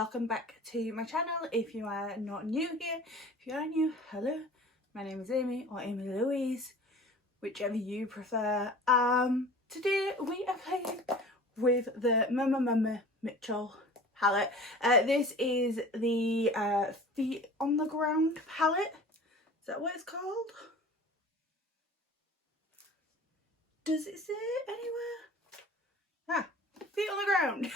welcome back to my channel. If you are not new here, if you are new, hello, my name is Amy, or Amy Louise, whichever you prefer. Today we are playing with the Mmmitchel palette. This is the Feet on the Ground palette. Is that what it's called? Does it say anywhere? Feet on the Ground.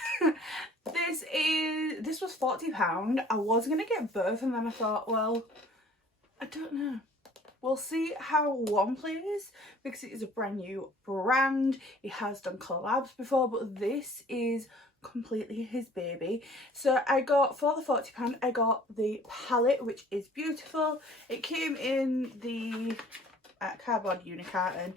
This was £40. I was gonna get both and then I thought, well, I don't know. We'll see how one plays because it is a brand new brand. It has done collabs before, but this is completely his baby. So I got, for the £40, I got the palette, which is beautiful. It came in the cardboard unicarton,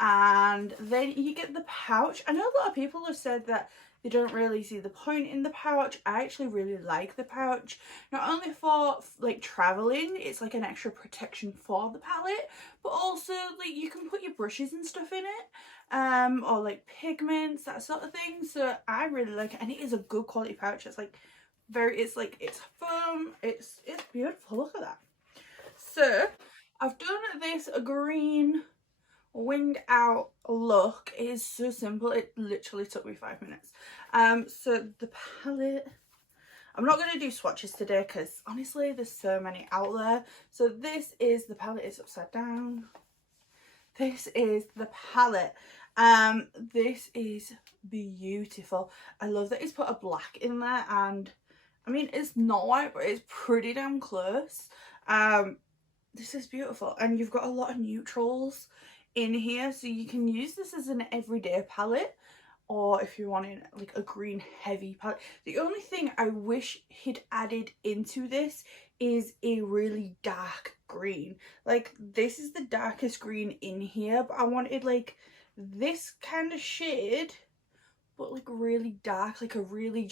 and then you get the pouch. I know a lot of people have said that they don't really see the point in the pouch. I actually really like the pouch, not only for like traveling, it's like an extra protection for the palette, but also like you can put your brushes and stuff in it, or like pigments, that sort of thing. So I really like it, and it is a good quality pouch. It's like it's foam, it's beautiful. Look at that. So I've done this green winged out look. It is so simple, it literally took me 5 minutes. So the palette, I'm not going to do swatches today because honestly there's so many out there. So this is the palette, it's upside down. This is the palette. This is beautiful. I love that he's put a black in there, and I mean it's not white but it's pretty damn close. This is beautiful, and you've got a lot of neutrals in here, so you can use this as an everyday palette, or if you're wanting like a green heavy palette. The only thing I wish he'd added into this is a really dark green. Like this is the darkest green in here, but I wanted like this kind of shade but like really dark, like a really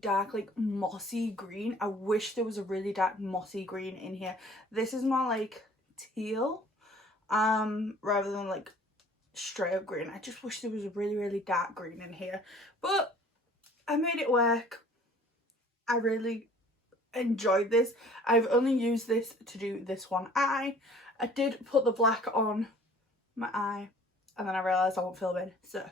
dark like mossy green. I wish there was a really dark mossy green in here. This is more like teal rather than like straight up green. I just wish there was a really dark green in here, but I made it work. I really enjoyed this. I've only used this to do this one eye. I did put the black on my eye and then I realised I won't film it, so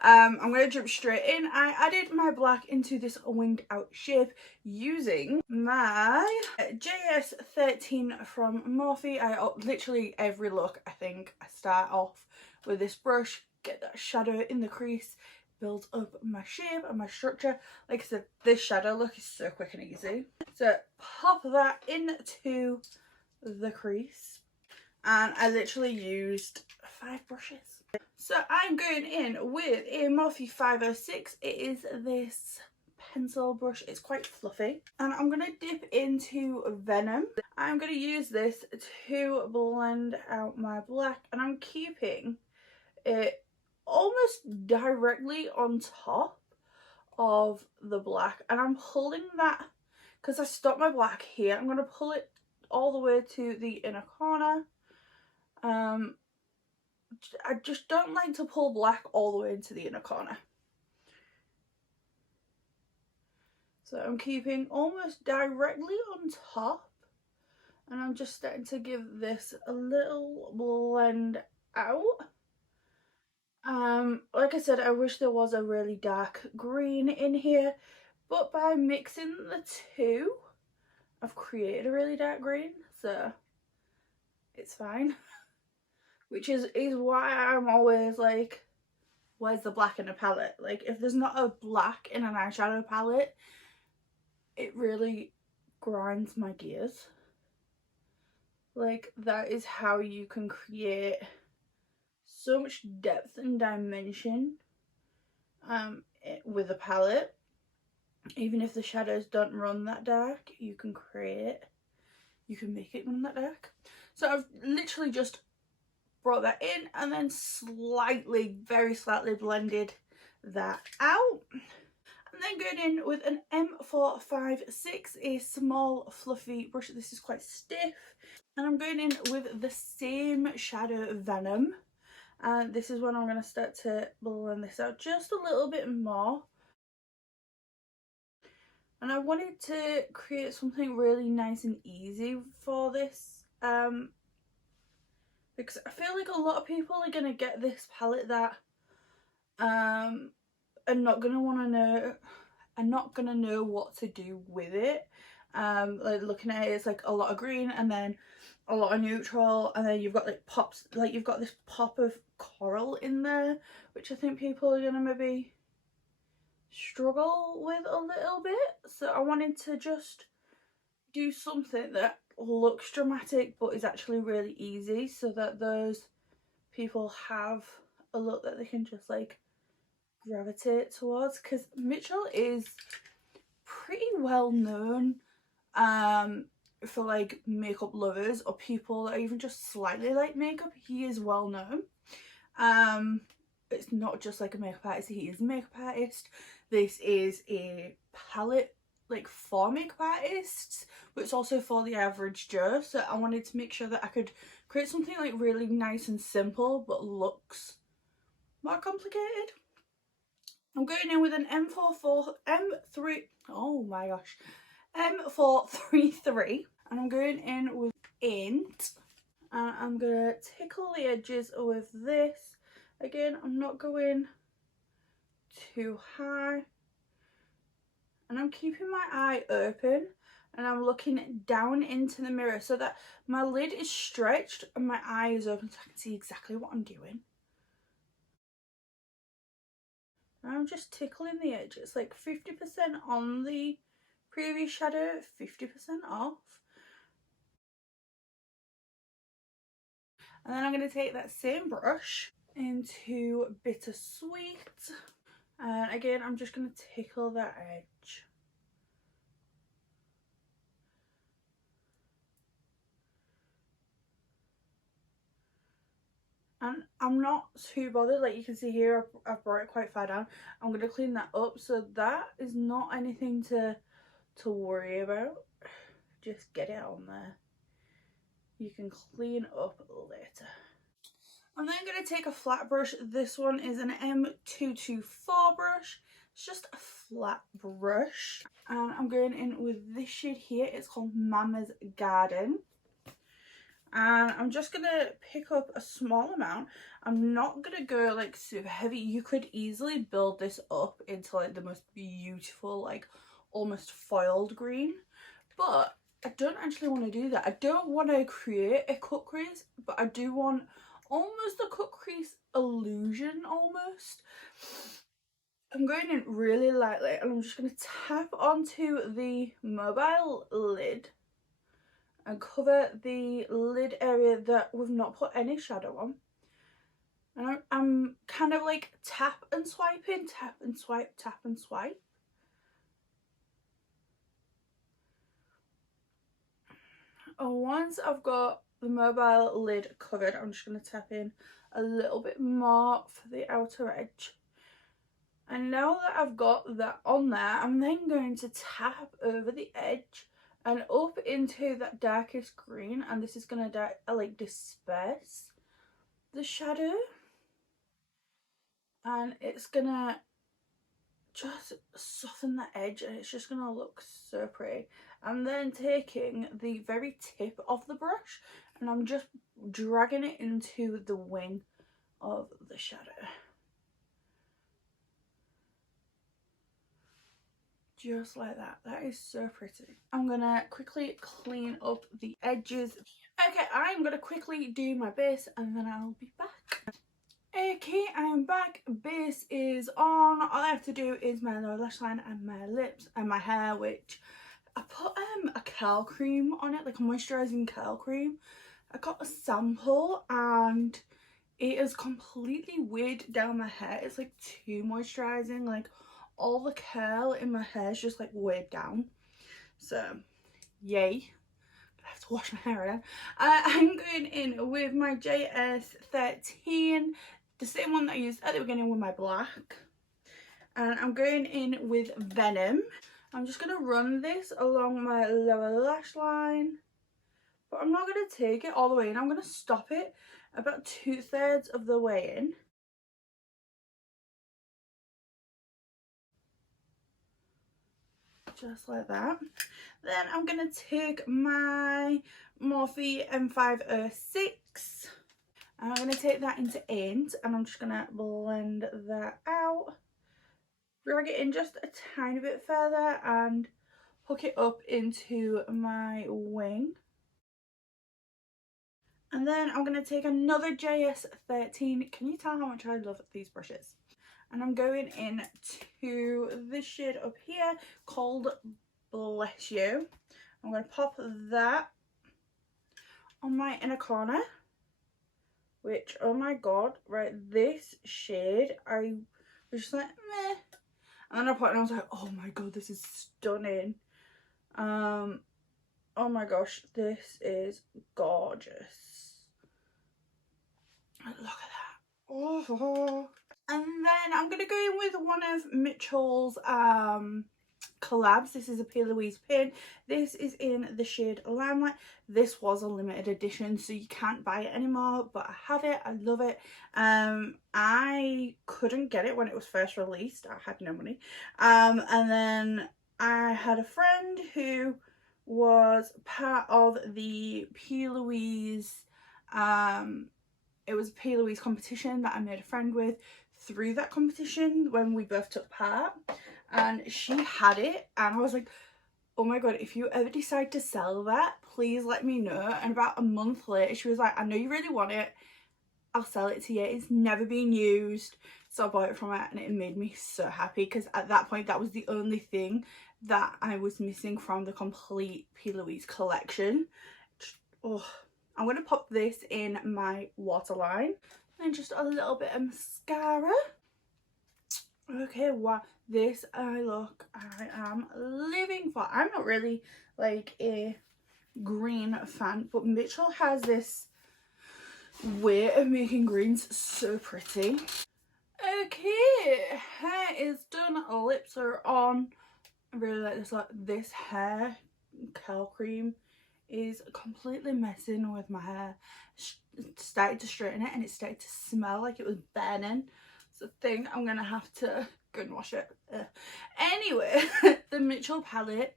I'm going to jump straight in. I added my black into this winged out shape using my JS13 from Morphe. Literally every look, I think, I start off with this brush, get that shadow in the crease, build up my shape and my structure. Like I said, this shadow look is so quick and easy. So pop that into the crease, and I literally used 5 brushes. So I'm going in with a Morphe 506. It is this pencil brush. It's quite fluffy. And I'm going to dip into Venom. I'm going to use this to blend out my black. And I'm keeping it almost directly on top of the black. And I'm holding that because I stopped my black here. I'm going to pull it all the way to the inner corner. I just don't like to pull black all the way into the inner corner. So I'm keeping almost directly on top, and I'm just starting to give this a little blend out. Like I said, I wish there was a really dark green in here, but by mixing the two, I've created a really dark green, so it's fine. Which is why I'm always like, where's the black in a palette? Like, if there's not a black in an eyeshadow palette, it really grinds my gears. Like, that is how you can create so much depth and dimension with a palette. Even if the shadows don't run that dark, you can make it run that dark. So I've literally just brought that in and then very slightly blended that out. And then going in with an M456, a small fluffy brush. This is quite stiff. And I'm going in with the same shadow Venom. And this is when I'm going to start to blend this out just a little bit more. And I wanted to create something really nice and easy for this, because I feel like a lot of people are going to get this palette that are not going to want to know, are not going to know what to do with it. Like looking at it, it's like a lot of green and then a lot of neutral, and then you've got like pops, like you've got this pop of coral in there, which I think people are going to maybe struggle with a little bit. So I wanted to just do something that looks dramatic but is actually really easy, so that those people have a look that they can just like gravitate towards, because Mmmitchel is pretty well known for like makeup lovers or people that even just slightly like makeup. He is well known. It's not just like a makeup artist, he is a makeup artist. This is a palette like for makeup artists, but it's also for the average Joe. So I wanted to make sure that I could create something like really nice and simple but looks more complicated. I'm going in with an M433, and I'm going in with Int, and I'm gonna tickle the edges with this. Again, I'm not going too high, and I'm keeping my eye open, and I'm looking down into the mirror so that my lid is stretched and my eye is open so I can see exactly what I'm doing. And I'm just tickling the edges, like 50% on the previous shadow, 50% off. And then I'm going to take that same brush into Bittersweet, and again I'm just going to tickle that edge. And I'm not too bothered, like you can see here I've brought it quite far down. I'm going to clean that up, so that is not anything to worry about. Just get it on there. You can clean up later. I'm then going to take a flat brush. This one is an M224 brush. It's just a flat brush. And I'm going in with this shade here. It's called Mama's Garden. And I'm just going to pick up a small amount. I'm not going to go like super heavy. You could easily build this up into like the most beautiful, like almost foiled green. But I don't actually want to do that. I don't want to create a cut crease, but I do want almost a cut crease illusion almost. I'm going in really lightly, and I'm just going to tap onto the mobile lid and cover the lid area that we've not put any shadow on. And I'm kind of like tap and swiping, tap and swipe, tap and swipe. And once I've got the mobile lid covered, I'm just going to tap in a little bit more for the outer edge. And now that I've got that on there, I'm then going to tap over the edge and up into that darkest green, and this is going to like disperse the shadow, and it's going to just soften the edge, and it's just going to look so pretty. I'm then taking the very tip of the brush and I'm just dragging it into the wing of the shadow. Just like that. That is so pretty. I'm gonna quickly clean up the edges. Okay, I'm gonna quickly do my base and then I'll be back. Okay, I'm back. Base is on. All I have to do is my lower lash line and my lips and my hair, which I put a curl cream on it, like a moisturising curl cream. I got a sample and it is completely weighed down my hair. It's like too moisturising, like all the curl in my hair is just like weighed down. So yay, I have to wash my hair again. I'm going in with my JS13, the same one that I used at the beginning with my black, and I'm going in with Venom. I'm just going to run this along my lower lash line, but I'm not going to take it all the way in. I'm going to stop it about 2/3 of the way in. just like that. Then I'm going to take my Morphe M506 and I'm going to take that into Aint and I'm just going to blend that out, drag it in just a tiny bit further and hook it up into my wing. And then I'm going to take another JS13. Can you tell how much I love these brushes? And I'm going into this shade up here called Bless You. I'm going to pop that on my inner corner, which, oh my god, right, this shade, I was just like, meh. And then I put it and I was like, oh my god, this is stunning. Oh my gosh, this is gorgeous. Look at that. Oh. And then I'm going to go in with one of Mmmitchel's collabs. This is a PicsArt pin. This is in the shade Limelight. This was a limited edition, so you can't buy it anymore, but I have it. I love it. I couldn't get it when it was first released. I had no money. And then I had a friend who was part of the PicsArt, it was a PicsArt competition that I made a friend with through that competition when we both took part, and she had it and I was like, oh my god, if you ever decide to sell that, please let me know. And about a month later she was like, I know you really want it, I'll sell it to you, it's never been used. So I bought it from her and it made me so happy because at that point that was the only thing that I was missing from the complete PicsArt collection. Oh, I'm going to pop this in my waterline and just a little bit of mascara. Okay, wow, this eye look I am living for. I'm not really like a green fan, but Mmmitchel has this way of making greens so pretty. Okay, hair is done, lips are on. I really like this look. This hair curl cream is completely messing with my hair. It started to straighten it and it started to smell like it was burning. So I think I'm gonna have to go and wash it. Anyway, the Mmmitchel palette,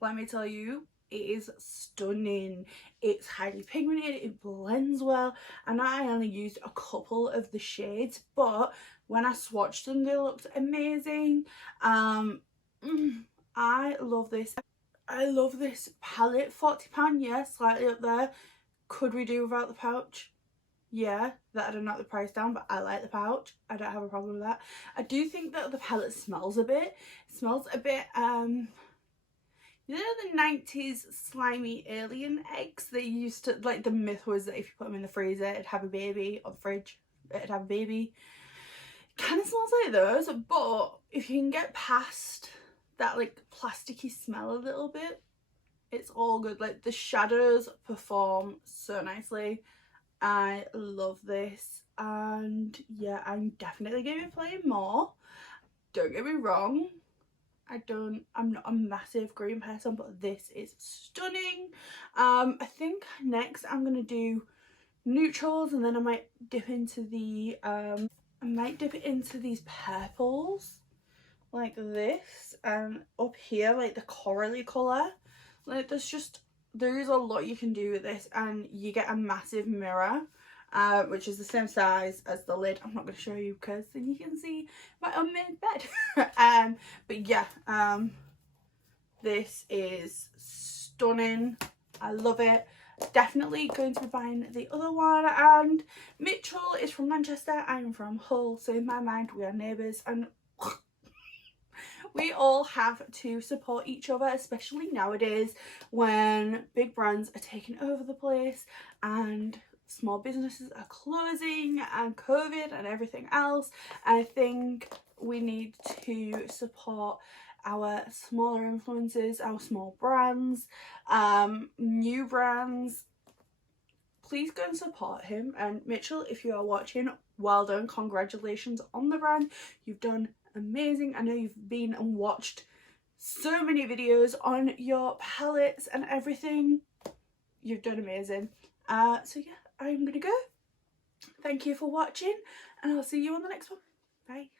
let me tell you, it is stunning. It's highly pigmented, it blends well, and I only used a couple of the shades, but when I swatched them they looked amazing. I love this. I love this palette. £40, yeah, slightly up there. Could we do without the pouch? Yeah, that'd have knocked the price down, but I like the pouch. I don't have a problem with that. I do think that the palette smells a bit. It smells a bit, you know the 90s slimy alien eggs? They used to, like, the myth was that if you put them in the freezer, it'd have a baby, or the fridge, it'd have a baby. It kind of smells like those, but if you can get past that, like, plasticky smell a little bit, it's all good. Like, the shadows perform so nicely. I love this, and yeah, I'm definitely going to be playing more. Don't get me wrong, I'm not a massive green person, but this is stunning. I think next I'm going to do neutrals, and then I might dip into the these purples like this, and up here like the corally colour. Like there is a lot you can do with this, and you get a massive mirror, which is the same size as the lid. I'm not going to show you because then you can see my unmade bed. But yeah, this is stunning. I love it. Definitely going to be buying the other one. And Mmmitchel is from Manchester, I'm from Hull, so in my mind we are neighbours, and we all have to support each other, especially nowadays when big brands are taking over the place and small businesses are closing and COVID and everything else. I think we need to support our smaller influencers, our small brands, new brands. Please go and support him. And Mmmitchel, if you are watching, well done, congratulations on the brand. You've done amazing. I know you've been and watched so many videos on your palettes and everything. You've done amazing. So yeah, I'm gonna go. Thank you for watching, and I'll see you on the next one. Bye.